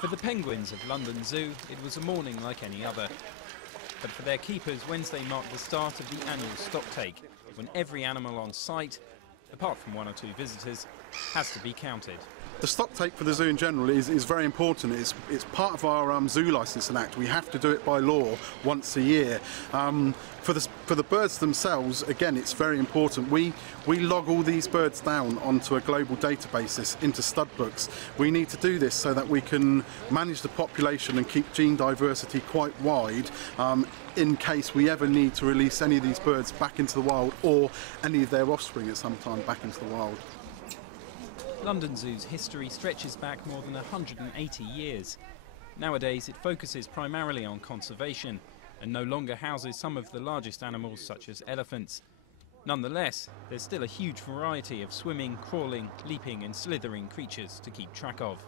For the penguins of London Zoo, it was a morning like any other. But for their keepers, Wednesday marked the start of the annual stocktake, when every animal on site, apart from one or two visitors, has to be counted. The stocktake for the zoo in general is very important. It's part of our zoo licensing act. We have to do it by law once a year. For the birds themselves, again, it's very important. We log all these birds down onto a global database into stud books. We need to do this so that we can manage the population and keep gene diversity quite wide in case we ever need to release any of these birds back into the wild, or any of their offspring at some time back into the wild. London Zoo's history stretches back more than 180 years. Nowadays it focuses primarily on conservation and no longer houses some of the largest animals such as elephants. Nonetheless, there's still a huge variety of swimming, crawling, leaping and slithering creatures to keep track of.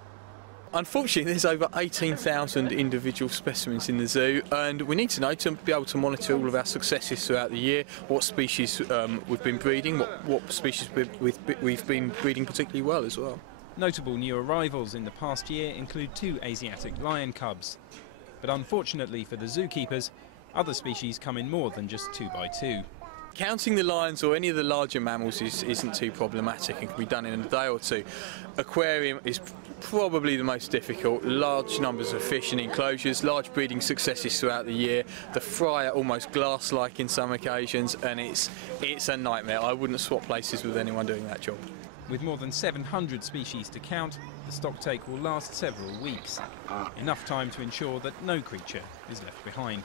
Unfortunately, there's over 18,000 individual specimens in the zoo, and we need to know to be able to monitor all of our successes throughout the year, what species we've been breeding, what species we've been breeding particularly well as well. Notable new arrivals in the past year include 2 Asiatic lion cubs. But unfortunately for the zookeepers, other species come in more than just 2 by 2. Counting the lions or any of the larger mammals isn't too problematic and can be done in a day or two. Aquarium is probably the most difficult. Large numbers of fish in enclosures, large breeding successes throughout the year. The fry are almost glass-like in some occasions, and it's a nightmare. I wouldn't swap places with anyone doing that job. With more than 700 species to count, the stocktake will last several weeks. Enough time to ensure that no creature is left behind.